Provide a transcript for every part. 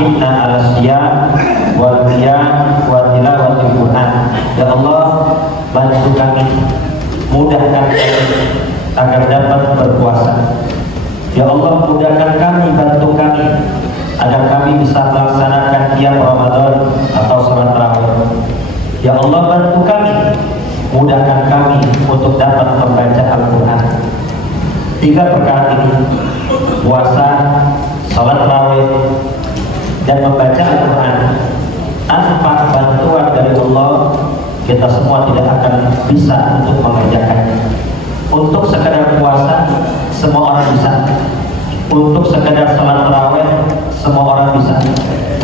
a'inna 'ala siyam wal qiyam wa tilawatil Qur'an. Ya Allah, bantu kami, mudahkan kami agar dapat berpuasa. Ya Allah, mudahkan kami, bantu kami agar kami bisa melaksanakan qiyam Ramadan atau salat tarawih. Ya Allah, bantu kami, mudahkan kami untuk dapat membaca Al-Quran. 3 perkara ini, puasa, salat tarawih, dan membaca Al-Quran, tanpa bantuan dari Allah kita semua tidak akan bisa untuk mengerjakannya. Untuk sekedar puasa semua orang bisa, untuk sekedar salat tarawih semua orang bisa.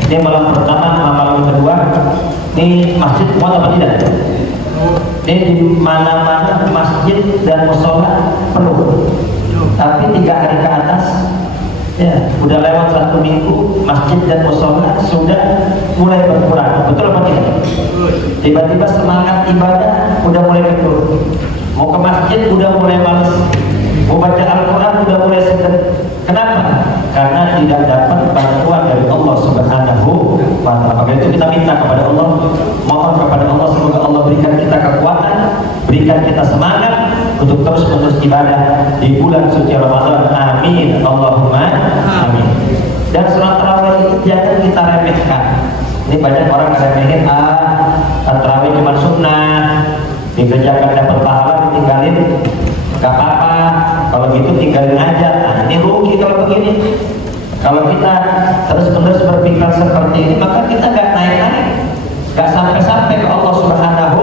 Ini malam pertama, malam kedua, ini masjid muat apa tidak? Ini di mana-mana masjid dan musola penuh. Tapi 3 hari ke atas, ya udah lewat 1 minggu, masjid dan musola sudah mulai berkurang. Betul apa tidak? Tiba-tiba semangat ibadah udah mulai turun. Mau ke masjid udah mulai males, mau baca Al-Quran udah mulai sedih. Kenapa? Karena tidak dapat bantuan dari Allah Subhanahu wa Ta'ala. Maka itu kita minta kepada Allah, mohon kepada Allah semoga Allah berikan kita kekuatan, berikan kita semangat untuk terus menerus ibadah di bulan suci Ramadan. Amin, Allahumma amin. Dan salat tarawih ini jangan kita remehkan. Ini banyak orang remehin, tarawih cuma sunnah, dikerjakan dapat pahala, ditinggalin gak apa-apa, kalau gitu tinggalin aja. Nah, ini rugi kalau begini. Kalau kita terus-menerus berpikir seperti ini, maka kita gak naik-naik, gak sampai-sampai ke Allah Subhanahu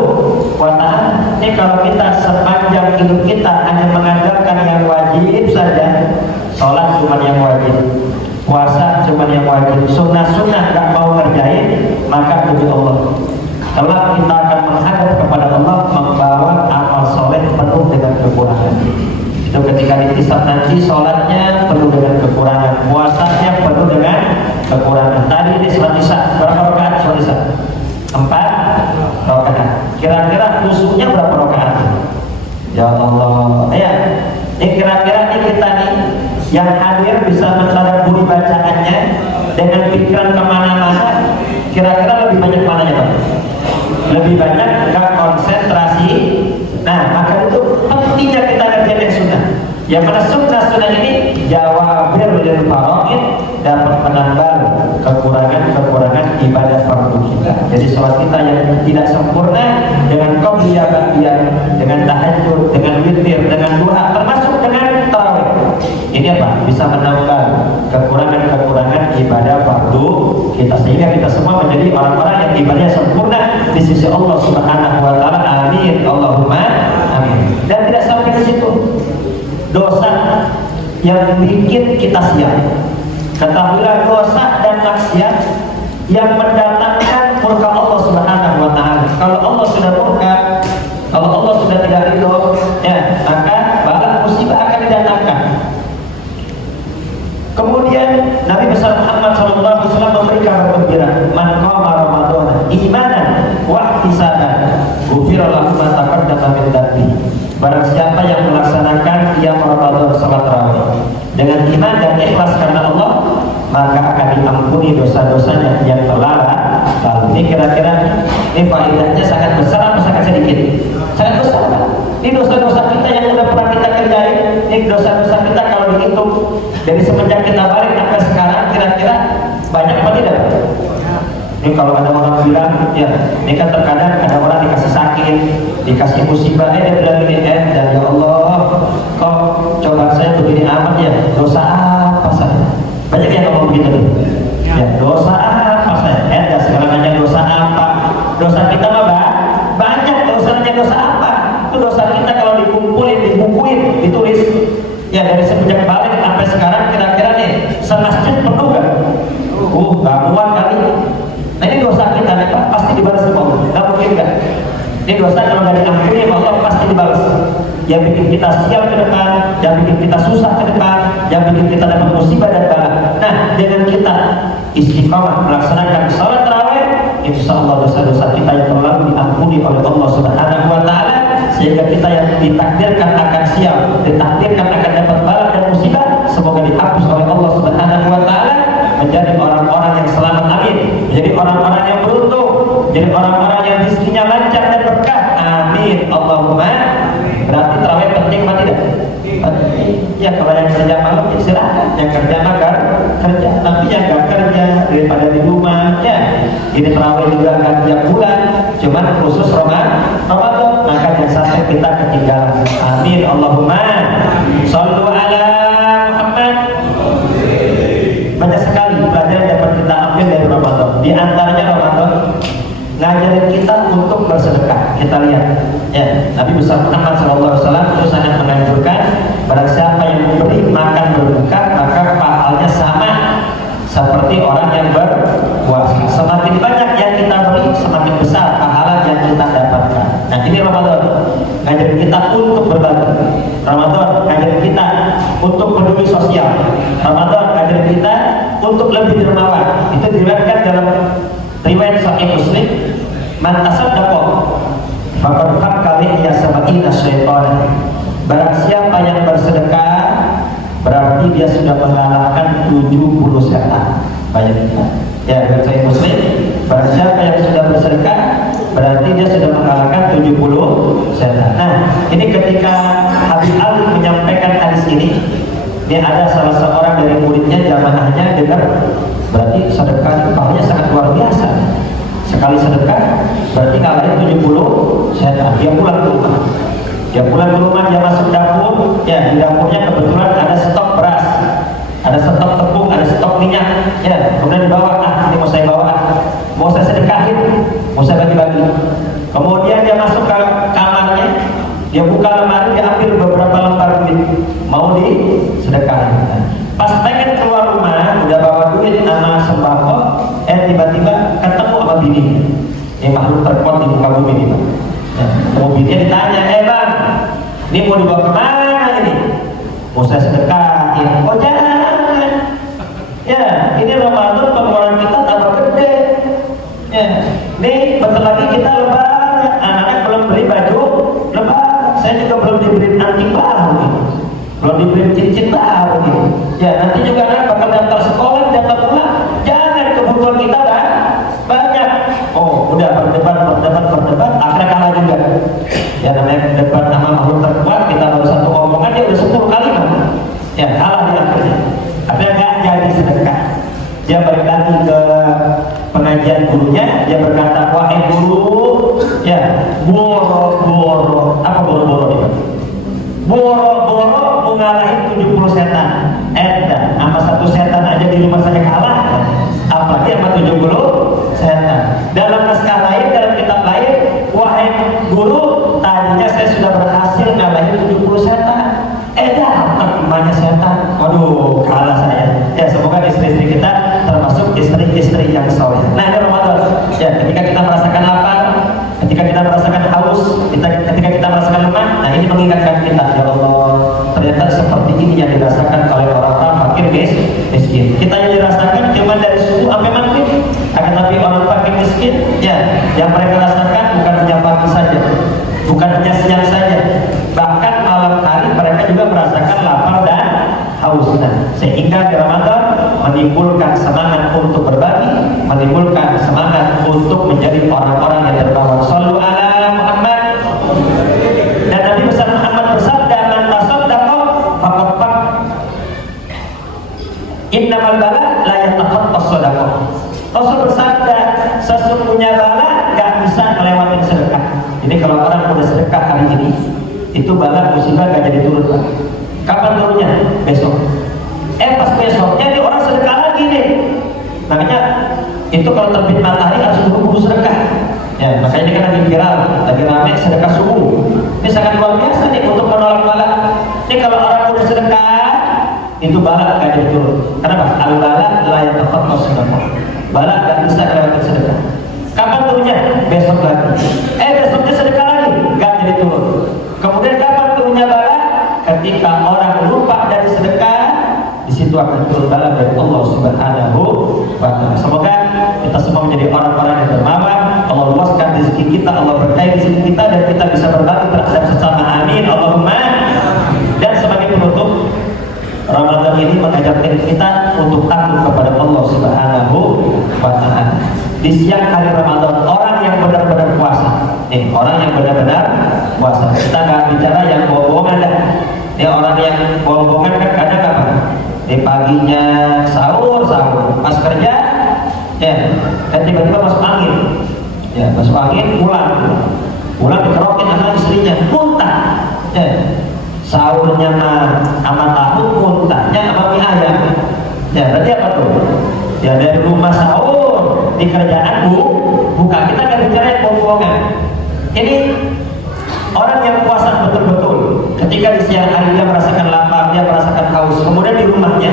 wa Ta'ala. Ini kalau kita sepanjang hidup kita hanya mengandalkan yang wajib saja, sholat cuma yang wajib, puasa cuma yang wajib, sunnah-sunnah gak mau ngerjain, maka demi Allah kelak kita akan menghadap kepada Allah membawa amal soleh penuh dengan kekurangan. Itu ketika dihisab nanti, sholatnya penuh dengan kekurangan, puasanya penuh dengan kekurangan. Tadi di sholat isya berapa rakaat sholat isya? 4 rakaat. Kira-kira khususnya berapa rakaat? Ya Allah, ya. Ini kira-kira ini kita nih yang hadir bisa mentadabburi bacaannya dengan pikiran kemana-mana. Kira-kira lebih banyak mananya Pak? Lebih banyak gak konsentrasi. Nah, maka itu pentingnya kita ngerjain yang sunnah. Yang mana sunnah-sunnah ini jawabir lil faraid, dapat menambal kekurangan ibadah fardu kita. Jadi sholat kita yang tidak sempurna dengan qobliyah ba'diyah, dengan tahajud, dengan witir, dengan duha, termasuk dengan tarawih. Ini apa? Bisa menambal kekurangan ibadah fardu kita, sehingga kita semua menjadi orang-orang yang ibadahnya sempurna di sisi Allah Subhanahu wa Ta'ala. Amin, Allahumma amin. Dan tidak sampai di situ, dosa yang bikin kita siap. Ketahuilah dosa dan maksiat yang mendatangkan murka Allah Subhanahu wa Ta'ala. Kalau Allah sudah murka, kalau Allah sudah tidak ridho, ya maka bala musibah akan didatangkan. Kemudian Nabi besar Muhammad SAW memberi kabar gembira, man qama Ramadan imanan wa ihtisaban ghufira lahu ma taqaddama min dhanbi. Barang siapa yang melaksanakan qiyam Ramadan salat tarawih dengan iman dan ikhlas karena Allah, maka akan diampuni dosa-dosanya yang telah lalu. Ini kira-kira ini faedahnya sangat besar apa sangat sedikit? Sangat besar. Ini dosa-dosa kita yang sudah pernah kita kerjain. Ini dosa-dosa kita kalau dihitung dari semenjak kita balik sampai sekarang, kira-kira banyak apa tidak? Ini kalau ada orang bilang, ya ini kan terkadang ada orang dikasih sakit, dikasih musibah, dia bilang gini, dan ya Allah, kok coba saya begini amat ya, dosa apa saya? Banyak yang ngomong begitu. Ya dosa apa saya? Dan segala macam dosa apa? Dosa kita mah banyak, dosanya dosa apa? Itu dosa kita kalau dikumpulin, dibukuin, ditulis, ya dari semenjak balik sampai sekarang, kira-kira nih semasjid penuh gak? Gak muat kali. Nah ini dosa kita nih Pak, pasti dibalas sama Allah. Gak mungkin gak? Ini dosa kalau gak diampuni Allah pasti dibalas. Yang bikin kita sial ke depan, yang bikin kita susah ke depan, yang bikin kita dapat musibah dan bala. Nah dengan kita istiqamah melaksanakan salat tarawih, insya Allah dosa-dosa kita yang terlalu diampuni oleh Allah Subhanahu wa Ta'ala, sehingga kita yang ditakdirkan akan sial, ditakdirkan akan dapat bala dan musibah, semoga dihapus oleh Allah Subhanahu wa Ta'ala, menjadi orang-orang yang selamat jadi orang-orang yang rezekinya lancar dan berkah. Amin Allahumma. Berarti tarawih penting apa tidak? Ya kalau yang kerja malam ya silakan, yang kerja makan kerja, tapi yang gak kerja daripada di rumah ya ini tarawih juga akan tiap bulan, cuman khusus Ramadan, maka jangan sampai kita ketinggalan. Amin Allahumma. Shallu ala Muhammad. Banyak sekali pelajaran dapat kita ambil dari Ramadan. Di antaranya Ramadan ngajarin kita untuk bersedekah. Kita lihat ya, Nabi besar Muhammad SAW itu sangat menganjurkan barang siapa yang memberi makan berbuka maka pahalnya sama seperti orang yang berpuasa. Semakin banyak yang kita beri, semakin besar pahala yang kita dapatkan. Nah ini Ramadan ngajarin kita untuk berbagi. Ramadan ngajarin kita untuk peduli sosial. Ramadan ngajarin kita untuk lebih dermawan. Itu diriwayatkan dalam riwayat Sahih Muslim, man tasaddaqa faqad fakkara ya sab'ina syaitan. Barang siapa yang bersedekah berarti dia sudah mengalahkan 70 setan. Bayangkan ya, riwayat Sahih Muslim, barang siapa yang sudah bersedekah berarti dia sudah mengalahkan 70 setan. Nah, ini ketika Habib Ali menyampaikan hadis ini ada salah seorang dari muridnya, jamaahnya dengar, berarti sedekah pahalanya sangat luar biasa. Sekali sedekah berarti ngalahin 70 setan. Dia pulang ke rumah. Dia masuk dapur. Ya, di dapurnya kebetulan ada stok beras, ada stok tepung, ada stok minyak. Ya, kemudian dibawa, ini mau saya bawa, mau saya sedekahin, mau saya bagi-bagi. Kemudian dia masuk ke kamarnya, dia buka lemari, dia ambil beberapa lembar duit, mau disedekahin. Pas pengen keluar rumah, udah bawa duit sama sembako, tiba-tiba ketemu sama bini. Ini makhluk terkuat di muka bumi ini, Pak. Ya, bininya ditanya, bang, ini mau dibawa kemana ini? Mau saya sedekahin. Oh jangan. Ya, ini Ramadan pengeluaran kita tambah gede. Ya, nih bentar lagi kita lebaran, anak-anak belum beli baju lebaran, saya juga belum diberi anting baru, belum diberi cincin baru. Ya, nanti juga anak bakal daftar sekolah, daftar pulang. Jangan, kebutuhan kita dah banyak. Oh, udah berdebat, akhirnya kalah juga. Ya, namanya debat sama makhluk terkuat, kita baru satu omongan dia udah 10 kali kan. Ya, kalah di akhirnya. Akhirnya nggak jadi sedekah. Dia balik lagi ke pengajian gurunya, dia berkata, wahai guru, ya, boro-boro. Apa boro-boro ini? Boro-boro mau ngalahin 70 setan. Sama satu setan aja di rumah saya kalah, apalagi sama 70 setan. Dalam naskah lain, dalam kitab lain, wahai guru, tadinya saya sudah berhasil ngalahin 70 setan. Datang banyak setan. Waduh, kalah saya. Ya, semoga istri-istri kita termasuk istri-istri yang soleh. Nah, ini Ramadan. Ya, ketika kita merasakan lapar, ketika kita merasakan haus, ketika kita merasakan lemah, nah ini mengingatkan kita, ya Allah, ternyata seperti ini yang dirasakan oleh orang-orang fakir miskin. Kita yang dirasakan cuma dari subuh sampai maghrib, akan tapi orang fakir miskin, ya, yang mereka rasakan bukan hanya pagi saja, bukan hanya siang saja, bahkan malam hari mereka juga merasakan lapar dan haus. Nah, sehingga di Ramadan menimbulkan semangat untuk berbagi, menimbulkan semangat untuk menjadi orang-orang yang dermawan. Shallu ala Muhammad. Dan Nabi besar Muhammad bersabda, man tasaddaqa faqad faq. Innamal bala la yatafaqqas shadaqah. Rasul bersabda, sesungguhnya bala gak bisa melewati sedekah. Jadi kalau orang udah sedekah hari ini, itu bala musibah gak jadi turun, Pak. Kapan turunnya? Besok. Pas besoknya nih orang sedekah lagi nih. Makanya itu kalau terbit matahari harus buru-buru sedekah. Ya, makanya ini kan lagi viral, lagi rame sedekah subuh. Ini sangat luar biasa nih untuk menolak bala. Ini kalau orang udah sedekah, itu bala gak jadi turun. Kenapa? Al-bala la yatafaqqas sedekah. Bala gak bisa melewati sedekah. Kapan turunnya? Besok lagi. Besoknya sedekah lagi, gak jadi turun. Kemudian kapan turunnya bala? Ketika orang lupa dari sedekah, di situ akan turun bala dari Allah Subhanahu wa Ta'ala. Semoga kita semua menjadi orang-orang yang dermawan. Allah luaskan rezeki kita, Allah berkahi rezeki kita, dan kita bisa berbagi terhadap sesama. Amin Allahumma. Dan sebagai penutup, Ramadan ini mengajarkan kita untuk takut kepada Allah Subhanahu wa Ta'ala. Di siang hari Ramadan, orang yang puasa. Kita nggak bicara yang bohongan dah. Ini orang yang bohongan kan kadang apa? Di paginya sahur, pas kerja, ya, dan tiba-tiba masuk angin, ya, masuk angin, pulang dikerokin sama istrinya, muntah, ya, sahurnya sama tahu, muntahnya sama mie ayam, ya, berarti apa tuh? Ya dari rumah sahur di kerjaan buka, kita kan bicara yang bohongan. Ini orang yang puasa betul-betul, ketika di siang hari dia merasakan lapar, dia merasakan haus, kemudian di rumahnya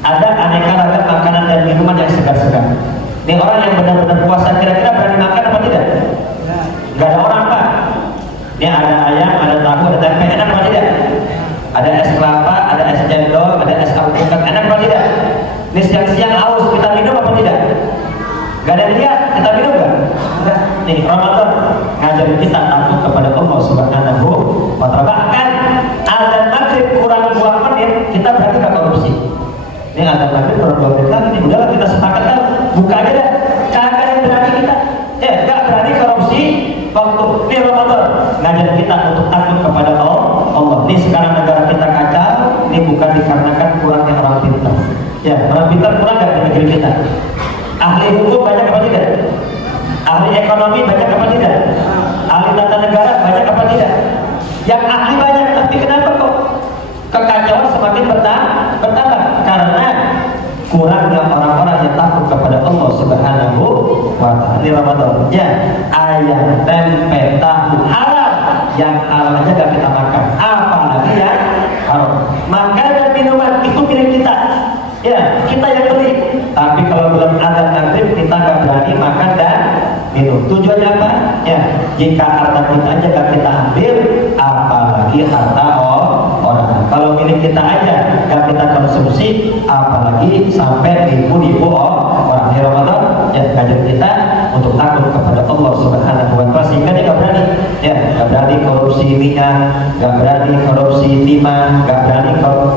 ada aneka ragam makanan dan minuman yang segar-segar. Ini orang yang benar-benar puasa, kira-kira berani makan apa tidak? Gak ada orang Pak. Ini ada ayam, ada tahu, ada tempe, enak apa tidak? Ada es kelapa, ada es cendol, ada es alpukat, enak apa tidak? Ini siang-siang haus, kita minum apa tidak? Gak ada yang lihat, kita minum gak? Enggak. Nih Ramadan ngajarin kita takut kepada Allah Subhanahu wa ta'ala. Bahkan azan maghrib kurang 2 menit kita berarti gak korupsi. Ini azan maghrib kurang 2 menit lagi nih, udahlah kita sepakat lah, buka aja dah. Kagak yang berani kita, ya gak berani korupsi waktu ini Ramadan ngajarin kita untuk takut kepada Allah. Ini sekarang negara kita kacau, ini bukan dikarenakan kurangnya orang pintar. Ya, orang pintar kurang gak di negeri kita? Ahli hukum banyak apa tidak? Ahli ekonomi banyak apa tidak? Ahli tata negara banyak apa tidak? Yang ahli banyak, tapi kenapa kok kekacauan semakin bertambah? Karena kurangnya orang-orang yang takut kepada Allah Subhanahu wa ta'ala. Ini Ramadan. Ya, ayam, tempe, tahu haram, yang halal aja gak kita makan, apalagi yang haram. Makan dan minuman itu milik kita. Ya, kita yang beli. Tapi kalau belum ada maghrib kita nggak berani makan dan minum. Tujuannya apa? Ya, jika harta kita aja nggak kita ambil, apalagi harta orang. Kalau milik kita aja nggak kita konsumsi, apalagi sampai ribu-ribu orang. Di Ramadan ya ngajarin kita untuk takut kepada Allah Subhanahu wa ta'ala, sehingga dia nggak berani, ya nggak berani korupsi minyak, nggak berani korupsi timah, nggak berani korupsi